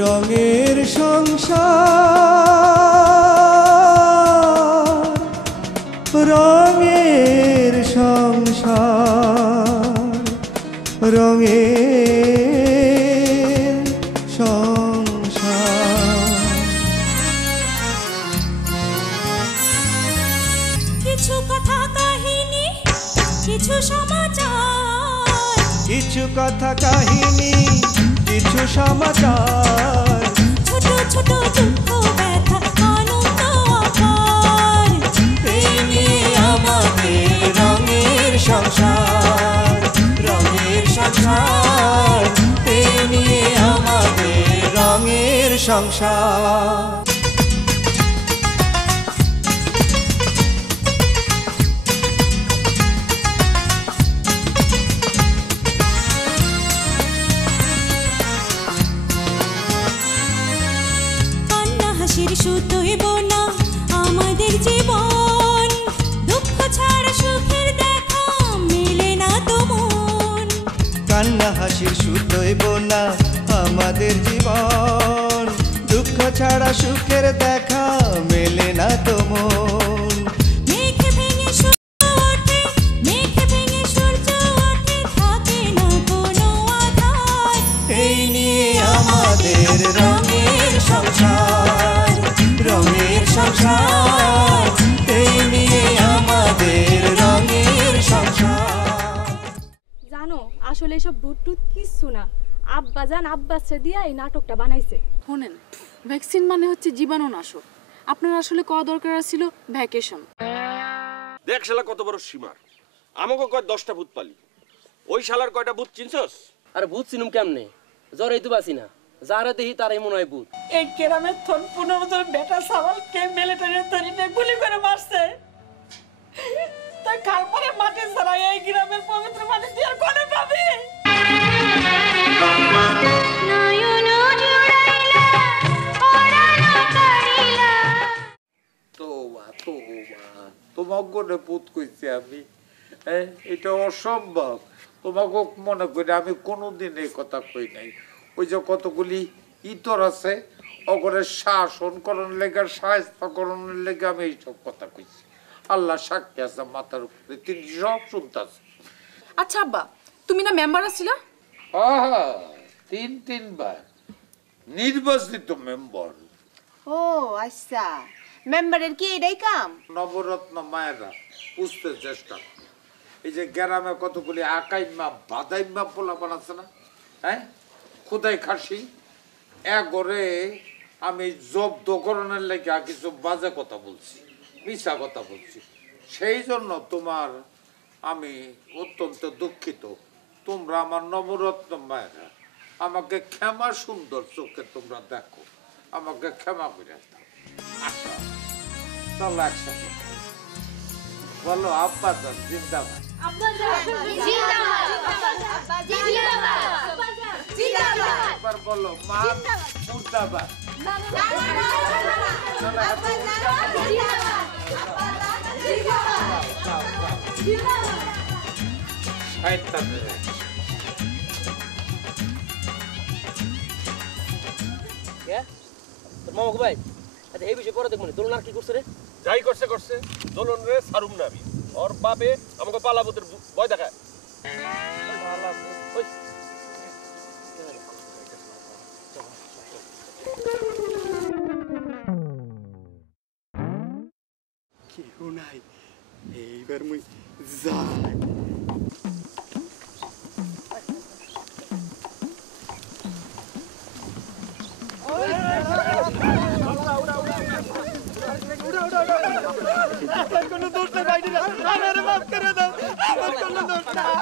রঙের সংসার, রঙের সংসার, রঙের সংসার। কিছু কথা কাহিনী, কিছু সমাচার, কিছু কথা কাহিনী, কিছু সমাচার, ছোট ছোট দুঃখ ব্যথা আনন্দ আপার। এই নিয়ে আমাদের রঙের সংসার, রঙের সংসার, এই নিয়ে আমাদের রঙের সংসার। সুতোই বোনা আমাদের জীবন, দুঃখ ছাড়া সুখের দেখা মেলে না তো মন। কান্না হাসির সুতোই বোনা আমাদের জীবন, দুঃখ ছাড়া সুখের দেখা মেলে না তো মন। মেঘে ভেঙে সূর্য ওঠে, মেঘে ভেঙে সূর্য ওঠে, থাকে না কোনো আধার। এই নিয়ে আমাদের রঙের সংসার, রঙের সংসার, এই নিয়ে আমাদের রঙের সংসার। জানো আসলে এসব ভূত টুত কিচ্ছু না, আব্বাজান আব্বাসে দিয়া এই নাটকটা বানাইছে। শোনেন, ভ্যাকসিন মানে হচ্ছে জীবাণুনাশক। আপনার আসলে করা দরকার ছিল ভ্যাকেশন। দেখ শালা কত বড় সীমার, আমাকে কয় 10টা ভূত পালি, ওই শালার কয়টা ভূত চিনছস? আর ভূত চিনুম কেমনে, জ্বরেই তো বাঁচি না, যারা দেখি তারাই মনে হয় ভূত। এই গ্রামের 15 জন বেটা সাওয়ালকে মিলিটারির ধরিতে গুলি করে মারছে, তাই খালপারে মাটি ছাড়া এই গ্রামের পবিত্র মাটি দিয়ে আর কোনে পাবি? তোমাকে পুত কইছি আমি, এটা অসম্ভব। তোমাকে মনে করি আমি কোনোদিন এই কথা কই নাই। ওই যে কতগুলি ইতর আছে, ওগরে শাসন করার লেগে, সাহায্য করানোর লেগে আমি এইসব কথা কইছি। আল্লাহ সাক্ষী আছে মাথার উপরে, তিনি সব শুনতেছে। আচ্ছা আব্বা, তুমি না মেম্বার ছিল? তিনবার নির্বাচিত মেম্বার। ও আচ্ছা, মেম্বারের কি এটাই কাম? নবরত্ন মায়েরা বুঝতে চেষ্টা করে। এই যে গ্রামে কতগুলি আকাইমা বাদাইমা পোলাপান আছে না, হ্যাঁ, খুদাই খাসি, একরে আমি জব্দ করণের লেগে কিছু বাজে কথা বলছি, মিছা কথা বলছি। সেই জন্য তোমার আমি অত্যন্ত দুঃখিত। তোমরা আমার নবরত্ন মায়েরা আমাকে ক্ষমা সুন্দর চোখে তোমরা দেখো, আমাকে ক্ষমা করে দাও। আচ্ছা চলো একসাথে বলো আব্বাজান জিন্দাবাদ। এবার বলো মা মুর্দাবাদ। মামা ভাই, আচ্ছা এই বিষয়ে পরে দেখবো। দোলন আর কি করছে রে? যাই করছে করছে, দোলন রে সারুম না আমি। ওর বাপে আমাকে পালাবতের ভয় দেখায়। কেউ নাই, এইবার মুই যাই। আমার কোনো দোষ নাই ভাই, আমার মাফ করে দাও, আমার কোনো দোষ নাই।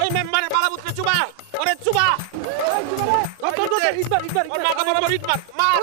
ওই মেম্বারের বালাপুত্রে চুবা, ওরে চুবা। ওর মাথা বরাবর ইট মার মার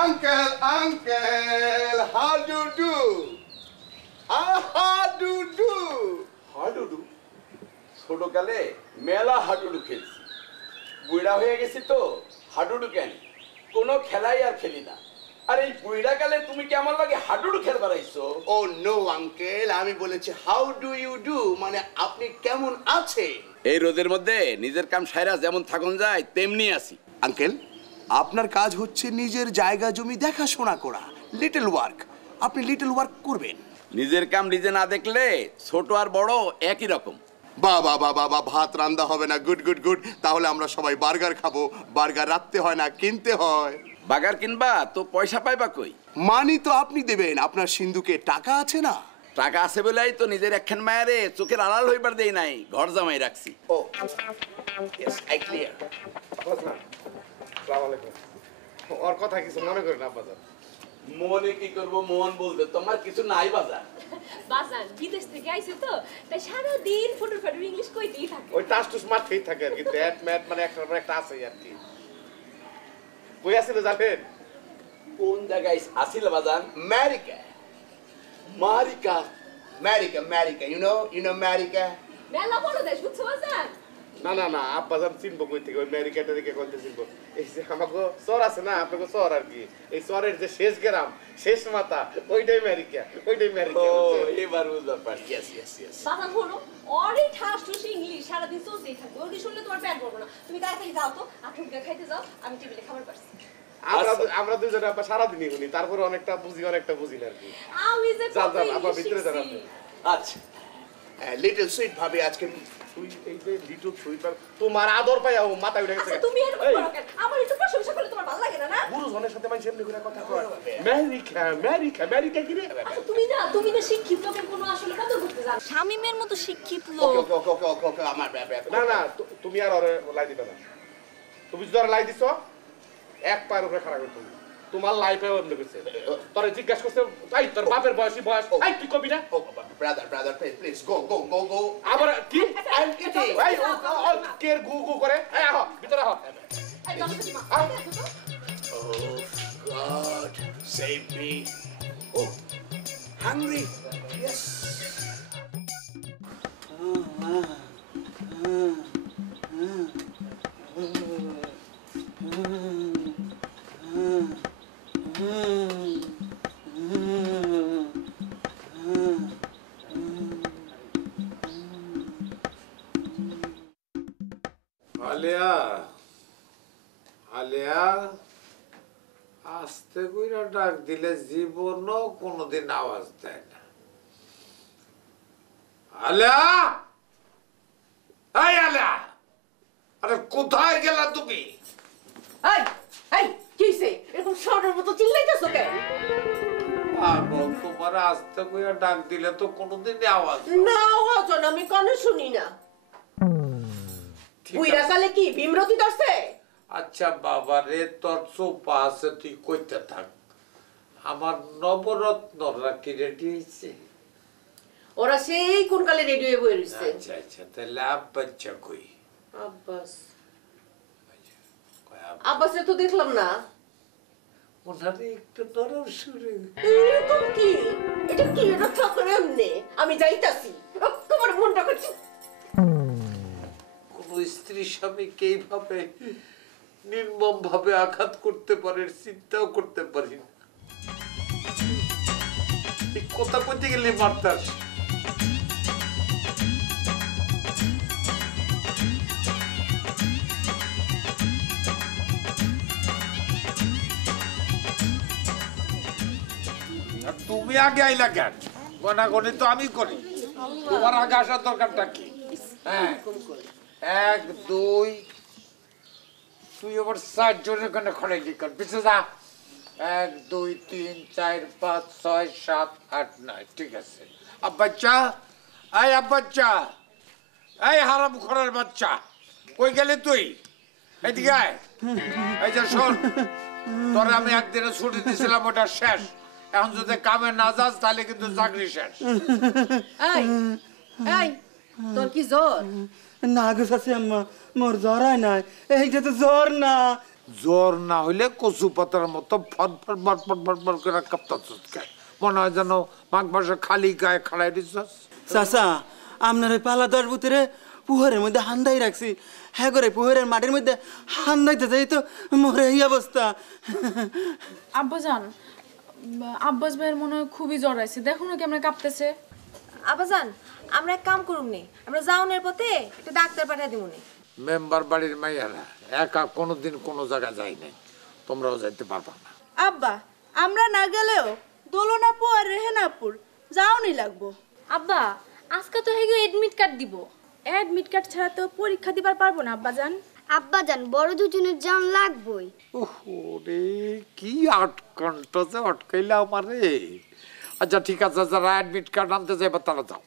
Uncle, uncle, how do you do? How do you do? হাডুডু ছোটকালে মেলা হাডুডু খেলছি, বুড়া হয়ে গেছি তো হাডুডু কেন কোনো খেলাই আর খেলি না। আর এই বুড়া কালে তুমি কি আমার লাগে হাডুডু খেলবার আইছো? Oh no, uncle, আমি বলেছি how do you do মানে আপনি কেমন আছেন? এই রোদের মধ্যে নিজের কাম সাইরা যেমন থাকুন যায় তেমনি আছি। আঙ্কেল, আপনার কাজ হচ্ছে নিজের জায়গা জমি দেখাশোনা করা, লিটল ওয়ার্ক। আপনি লিটল ওয়ার্ক করবেন। নিজের কাম নিজে না দেখলে ছোট আর বড় একই রকম। বাবা বাবা বাবা, ভাত রান্না হবে না, গুড গুড গুড। তাহলে আমরা সবাই বার্গার খাবো। বার্গার রাখতে হয় না, কিনতে হয়। বার্গার কিনবা তো পয়সা পাইবা কই? মানি তো আপনি দেবেন, আপনার সিন্ধুকে টাকা আছে না? টাকা আছে বলেই তো নিজের একখান মায়ারে চোখের আড়াল হইবার দেই নাই, ঘর জামাই রাখছি। ও ইয়েস, আই ক্লিয়ার। আসসালামু আলাইকুম। ওর কথা কিছু মনে করেন আব্বাজান। মনে কি করব, মন বলতে তোমার কিছু নাই বাজার। বাজার বিদেশ থেকে আইছে তো তাই সারা দিন ফটর ফটর ইংলিশ কইতেই থাকে। ওই টাস টুস মারতেই থাকে আর কি, দ্যাট ম্যাট মানে একটার পর একটা আছে আর কি। কই আছিল জানেন? কোন জায়গায় আসিল বাজান? আমেরিকা। মারিকা। America, America, you know America. মেলা বড় দেশ বুঝছো বাজার? না না না, আব্বাজান চিনবো কই থেকে? ওই আমেরিকাটা দিকে কইতে চিনবো। এই যে আমাগো চর আছে না, আপনাকে চর আর কি, এই চরের যে শেষ গ্রাম, শেষ মাথা, ওইটাই আমেরিকা, ওইটাই আমেরিকা। ও এবার বুঝতে পারছি। Yes yes yes. বাজার হলো অরে ঠাস টুস ইংলিশ সারা দিন চলতেই থাকে। ওই শুনলে তোমার পেট ভরবে না। তুমি তাড়াতাড়ি যাও তো, আঠুকা খাইতে যাও, আমি টেবিলে খাবার পারছি। আমরা দুজনে আব্বা সারাদিনই শুনি, তারপরে অনেকটা বুঝি অনেকটা বুঝি না আর কি। আমি যে যান যান আব্বা ভিতরে যান আপনি। আচ্ছা লিটল সুইট ভাবে আজকে তুই এই যে লিটল সুইপার তোমার আদর পাইয়া ও মাথা উঠে গেছে। আচ্ছা তুমি এরকম করো কেন? আমার একটু প্রশংসা করলে তোমার ভালো লাগে না না? গুরুজনের সাথে মানুষ এমনি করে কথা কয়। আমেরিকা আমেরিকা আমেরিকা কি রে? আচ্ছা তুমি না শিক্ষিত লোকের কোনো আসলে কদর করতে জানো। শামিমের মতো শিক্ষিত লোক। ওকে ওকে ওকে ওকে ওকে আমার না না তুমি আর ওরে লাই দিবে না। তুমি যদি ওরে লাই দিছো এক পায়ের উপরে খাড়া করতে হবে। তোমার লাইফেও এমনি করছে। তোরে জিজ্ঞাসা করছে এই তোর বাপের বয়সী বয়স এই তুই কবি না? ও ব্রাদার প্লিজ গো গো গো গো। আবার কি? I am eating. এই ও কের গু গু করে? এই আহ ভিতরে আহ। এই দশটি মা। Oh God, save me. Oh, hungry. Yes. Alia Alia, আস্তে কইরা ডাক দিলে জীবনও কোনোদিন আওয়াজ দেয় না। আলিয়া, এই আলিয়া, আরে কোথায় গেলা তুমি? এই এই কি হইছে? এরকম সরের মতো চিল্লাইতেছো কেন? পাগল, তোমার আস্তে কইরা ডাক দিলে তো কোনোদিন আওয়াজ না ওজন আমি কানে শুনি না। ঠিক বুইরা আছে। কালে কি বিমরতি ধরছে? আচ্ছা বাবা রে, তোর চোপা আছে, তুই কইতে থাক। আমার নবরত্নরা কি রেডি হয়েছে? ওরা সেই কোন কালে রেডি হয়ে বই রইছে। আচ্ছা আচ্ছা, তাহলে আব্বাচ্চা কই? আব্বাস আব্বাসে তো দেখলাম না। ওনারে একটু নরম সুরে এরকম কি এটা কি রক্ষা করে এমনি আমি যাইতাছি তোমার মনটা করছি কোন স্ত্রী স্বামীকে এইভাবে নির্মম ভাবে আঘাত করতে পারে চিন্তাও করতে পারি না এই কথা কইতে গেলে মারতাস তুমি আগে আইলা কেন গনাগনি তো আমি করি তোমার আগে আসার দরকারটা কি হ্যাঁ 1 2 তুই আবার 4 জনের কানে খড়ে কি কর পিছে যা 1 2 3 4 5 6 7 8 9 ঠিক আছে আব্বাচ্চা এই আব্বাচ্চা এই হারাম খোরের বাচ্চা কই গেলি তুই এদিকে আয় এই যে শোন তোরে আমি একদিনে ছুটি দিয়েছিলাম ওটা শেষ এখন যদি কামে না যাস তাহলে কিন্তু চাকরি শেষ এই এই তোর কি জ্বর না গো চাচি আম্মা মোর জ্বর হয় নাই এইটা তো জ্বর না জ্বর না হইলে কচু পাতার মতো ফটফট বটফট বটফট করে কাঁপতাছিস মনে হয় যেন মাঘ মাসে খালি গায়ে খাড়াই দিচ্ছিস চাচা আপনার ওই পালাদার ভিতরে পুহরের মধ্যে হান্দাই রাখছি হ্যাঁ করে পুহরের মাটির মধ্যে হান্দাইতে যাই তো মোর এই অবস্থা আব্বাজান আব্বাস ভাইয়ের মনে হয় খুবই জ্বর আছে দেখো না কেমন কাঁপতেছে আবাজান আমরা এক কাম করুম নি আমরা যাওনের পথে একটা ডাক্তার পাঠিয়ে দিব নি মেম্বার বাড়ির মাইয়ারা একা কোনোদিন কোনো জায়গা যায় নাই তোমরাও যাইতে পারবা না আব্বা আমরা না গেলেও দোলনাপু আর রেহেনাপুর যাওনি লাগবো আব্বা আজকে তো হেগো এডমিট কার্ড দিব অ্যাডমিট কার্ড ছাড়া তো পরীক্ষা দিবার পারবো না আব্বাজান আব্বাজান বড় দুজনের জান লাগবই ওরে কি আটকানটা যে আটকাইলা আমারে আচ্ছা ঠিক আছে যারা অ্যাডমিট কার্ড আনতে যাইবা তারা যাও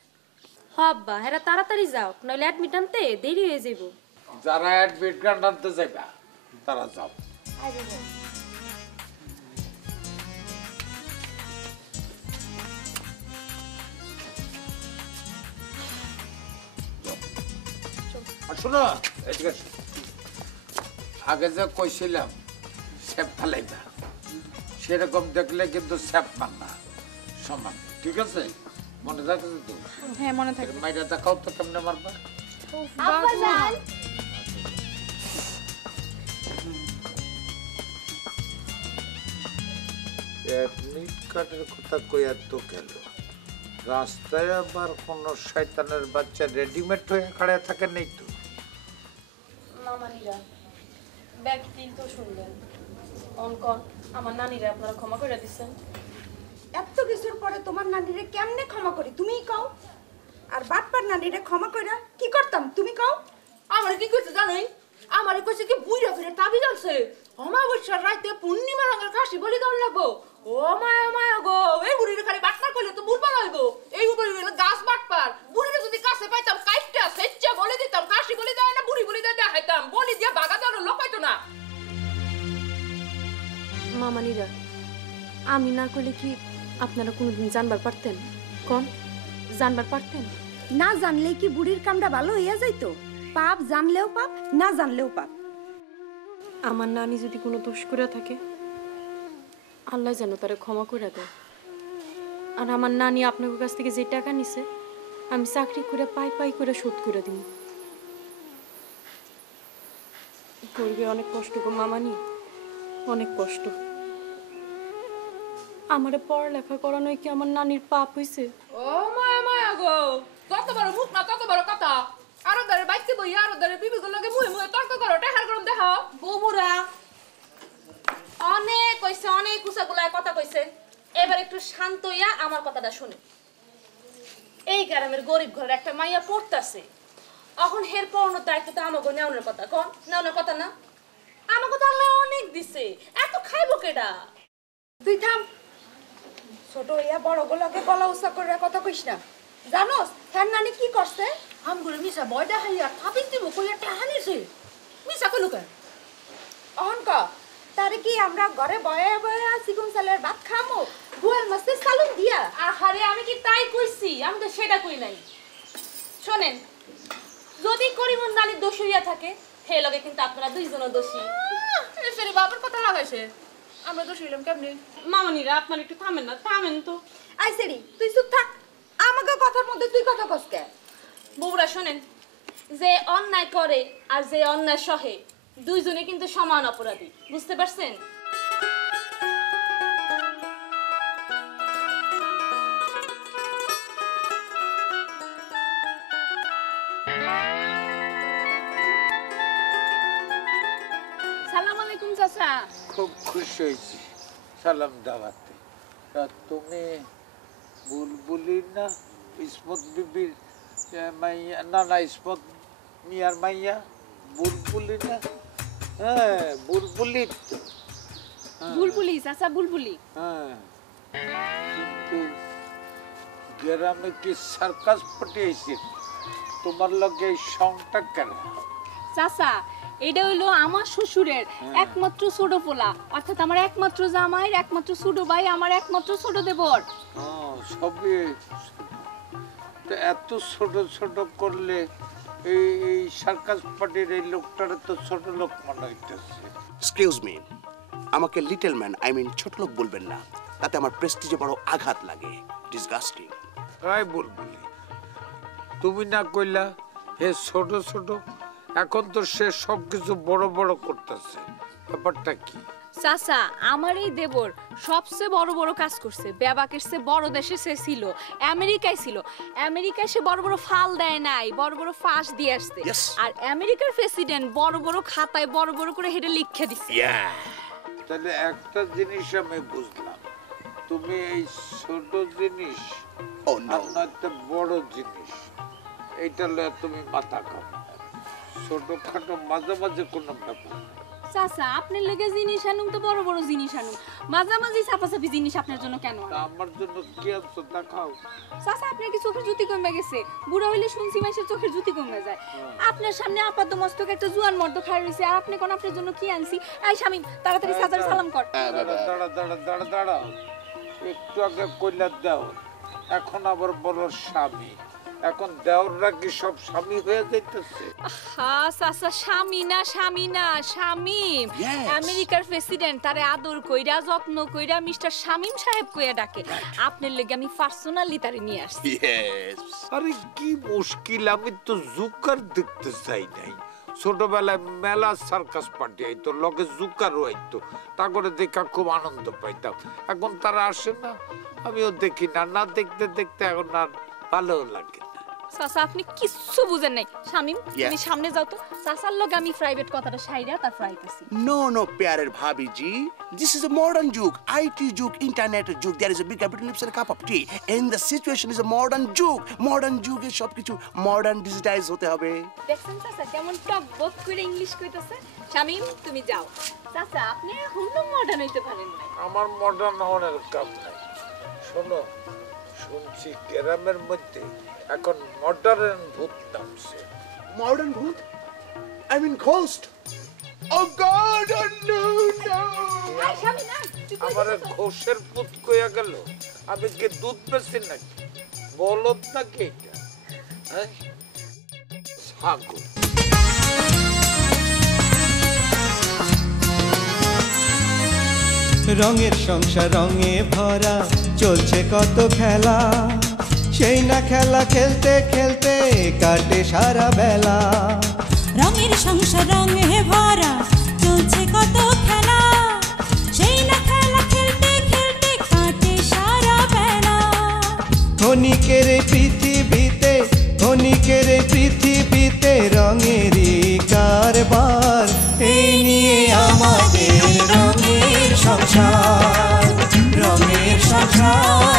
হ আব্বা হেরা তাড়াতাড়ি যাও নইলে অ্যাডমিট আনতে দেরি হয়ে যাইব যারা অ্যাডমিট কার্ড আনতে যাইবা তারা যাও আর শোনো এদিকে আসো। আগে যে কইছিলাম স্যাপ ফেলাইবা সেরকম দেখলে কিন্তু স্যাপ মারবা সমান ঠিক আছে মনে রাখছো তো হ্যাঁ মনে থাকে মাইরা দেখাও তো কেমনে মারবা আব্বাজান অ্যাডমিট কার্ডের কথা কইয়া তো গেল রাস্তায় আবার কোন শয়তানের বাচ্চা রেডিমেড হয়ে খাড়া থাকে নেই তো মামানিরা ব্যাগটি তো শুনলেন অনকন আমার নানিরা আপনারা ক্ষমা করে দিচ্ছেন এত কিছুর পরে তোমার নানিরে কেমনে ক্ষমা করি তুমিই কও আর বাটপার নানিরে ক্ষমা কইরা কি করতাম তুমি কও আমার কি কইছে জানোই আমারে কইছে কি বুইরা ফিরে তাবি জানছে অমাবস্যার রাতে পূর্ণিমা রঙের খাসি বলি দাও লাগবো ও মায়া গো এই বুড়ির খালি বাটপার কইলে তো বুড়বা লাগবো এই বুড়ি হইলো গাছ বাটপার বুড়িরে যদি কাছে পাইতাম কাইটটা সেচ্চা বলে দিতাম খাসি বলি দেয় না বুড়ি বলি দেয় দেখাইতাম বলি দিয়া বাগা দেওয়ার লোক হইতো না মামানিরা আমি না করলে কি আপনারা কোনোদিন জানবার পারতেন কোন জানবার পারতেন না জানলে কি বুড়ির কামটা ভালো হইয়া যাইতো পাপ জানলেও পাপ না জানলেও পাপ আমার নানি যদি কোনো দোষ করে থাকে আল্লাহ যেন তারে ক্ষমা করে দেয় আর আমার নানি আপনার কাছ থেকে যে টাকা নিছে আমি চাকরি করে পাই পাই করে শোধ করে দিব করবে অনেক কষ্ট গো মামানি অনেক কষ্ট আমারে পড়ালেখা করানোই কি আমার নানির পাপ হইছে ও মায়া গো কত বড় মুখ না কত বড় কথা আরো ধরে বাইতে বই আরো ধরে বিবিগুলো লগে মুহে মুহে তর্ক করো টেহার গরম দেখাও বৌমুরা অনেক কইছে অনেক কুসাগুলায় কথা কইছে এবার একটু শান্ত হইয়া আমার কথাটা শুনে এই গ্রামের গরিব ঘরের একটা মাইয়া পড়তাছে এখন হের পড়ানোর দায়িত্ব তো আমাকে নেওয়ানোর কথা কোন নেওয়ানোর কথা না আমাকে তো আল্লাহ অনেক দিছে এত খাইবো কেডা তুই থাম ছোট হইয়া বড় গোলাকে গলা উঁচা করে কথা কইস না জানোস হ্যাঁ নানি কি করছে আমগুলো মিশা বয় দেখাইয়া থাপিস দিব কইয়া টেহানিছে মিশা কইলো কেন অহন ক তারে কি আমরা ঘরে বয়ে বয়ে চিকন চালের ভাত খামো গুয়ার মাছে সালুন দিয়া আহারে আমি কি তাই কইছি আমি তো সেটা কই নাই শোনেন যদি করিমন নানির দোষ হইয়া থাকে হে লগে কিন্তু আপনারা দুইজনও দোষী এসে বাবার কথা লাগাইছে আমরা তো শুইলাম কেমনে? মামনিরা আপনার একটু থামেন না, থামেন তো। আই সেরি তুই চুপ থাক, আমাকে কথার মধ্যে তুই কথা কস কে? বউরা শোনেন, যে অন্যায় করে আর যে অন্যায় সহে দুইজনে কিন্তু সমান অপরাধী, বুঝতে পারছেন? সালাম আলাইকুম চাচা। খুব খুশি হয়েছি সালাম দাওয়াতে। তা তুমি বুলবুলি না ইসমত বিবির মাইয়া? না না, ইসমত মিয়ার মাইয়া বুলবুলি না? হ্যাঁ বুলবুলি তো। বুলবুলি চাচা, বুলবুলি। হ্যাঁ, কিন্তু গ্রামে কি সার্কাস পাঠিয়েছি তোমার লগে এই সংটা কেন? চাচা এটা হইলো আমার শ্বশুরের একমাত্র ছোট পোলা, অর্থাৎ আমার একমাত্র জামাইয়ের একমাত্র ছোট ভাই, আমার একমাত্র ছোট দেবর। সবই তো এত ছোট ছোট করলে এই সার্কাস পার্টির এই লোকটার তো ছোট লোক মনে হইতেছে। এক্সকিউজ মি, আমাকে লিটল ম্যান আই মিন ছোট লোক বলবেন না, তাতে আমার প্রেস্টিজে বড় আঘাত লাগে। ডিসগাস্টিং। তাই বলবি তুমি না কইলা হে ছোট ছোট, এখন তো সে সবকিছু বড় বড় করতেছে, ব্যাপারটা কি? চাচা আমার এই দেবর সবচেয়ে বড় বড় কাজ করছে, ব্যাবাকের সে বড় দেশে সে ছিল, আমেরিকায় ছিল। আমেরিকায় সে বড় বড় ফাল দেয় নাই, বড় বড় ফাঁস দিয়ে আসছে। আর আমেরিকার প্রেসিডেন্ট বড় বড় খাতায় বড় বড় করে হেডে লিখে দিচ্ছে। তাহলে একটা জিনিস আমি বুঝলাম, তুমি এই ছোট জিনিস একটা বড় জিনিস এইটা লয়ে তুমি মাথা খাও, ছোটখাটো মাঝে মাঝে কোনো ব্যাপার। চাচা আপনার লেগে জিনিস আনুম তো বড় বড় জিনিস আনুম, মাঝামাঝি চাপাচাপি জিনিস আপনার জন্য কেন? আমার জন্য কি আনছো দেখাও। চাচা আপনার কি চোখের জুতি কমে গেছে? বুড়া হইলে শুনছি মাসের চোখের জুতি কমে যায়। আপনার সামনে আপাত মস্তক একটা জুয়ান মর্দ খাই রয়েছে, আর আপনি কোন আপনার জন্য কি আনছি? এই স্বামী তাড়াতাড়ি চাচার সালাম কর। দাঁড়া দাঁড়া দাঁড়া দাঁড়া, একটু আগে কইলা দাও, এখন আবার বলো স্বামী। এখন দেওররা কি সব স্বামী হয়ে যাইতেছে? হ্যাঁ চাচা, স্বামী না স্বামী না স্বামী। আমেরিকার প্রেসিডেন্ট তারে আদর কইরা যত্ন কইরা মিস্টার শামীম সাহেব কইয়া ডাকে। আপনার লাগি আমি পার্সোনালি তারে নিয়ে আসছি। আরে কি মুশকিল, আমি তো জুকার দেখতে চাই নাই। ছোটবেলায় মেলা সার্কাস পার্টি আইতো, লগে জুকার হইতো, তা করে দেখা খুব আনন্দ পাইতাম। এখন তারা আসে না, আমিও দেখি না, না দেখতে দেখতে এখন আর ভালো লাগে। চাচা আপনি কিচ্ছু বুঝেন নাই। শামীম তুমি সামনে যাও তো, চাচার লগে আমি প্রাইভেট কথাটা সাইরা তারপর আইতাছি। No, no, প্যারের ভাবি জি, this is a modern juke, IT juke, internet juke. There is a big capital lips and a cup of tea. And the situation is a modern juke. Modern juke এর সবকিছু modern digitize হতে হবে। দেখছেন চাচা কেমন টক বক করে English কইতাছে? শামীম তুমি যাও। চাচা আপনি হুন্ডু মডার্ন হইতে পারেন না। আমার মডার্ন হওয়ার কাম নাই। শোনো, শুনছি গ্রামের মধ্যে এখন মডার্ন ভূত নামছে। মডার্ন ভূত? I mean ghost. Oh God, oh no, no. আমার ঘোষের ভূত কইয়া গেল, আমি কি দুধ বেশি নাকি বলদ নাকি এটা? হ্যাঁ ছাগল। রঙের সংসার রঙে ভরা, চলছে কত খেলা, সেই না খেলা খেলতে খেলতে কাটে সারা বেলা। রঙের সংসার রঙে ভরা, চলছে কত খেলা, সেই না খেলা খেলতে খেলতে কাটে সারা বেলা। ক্ষণিকের পৃথিবীতে, ক্ষণিকের পৃথিবীতে রঙেরই কারবার, এই নিয়ে আমাদের রঙের সংসার, রঙের সংসার।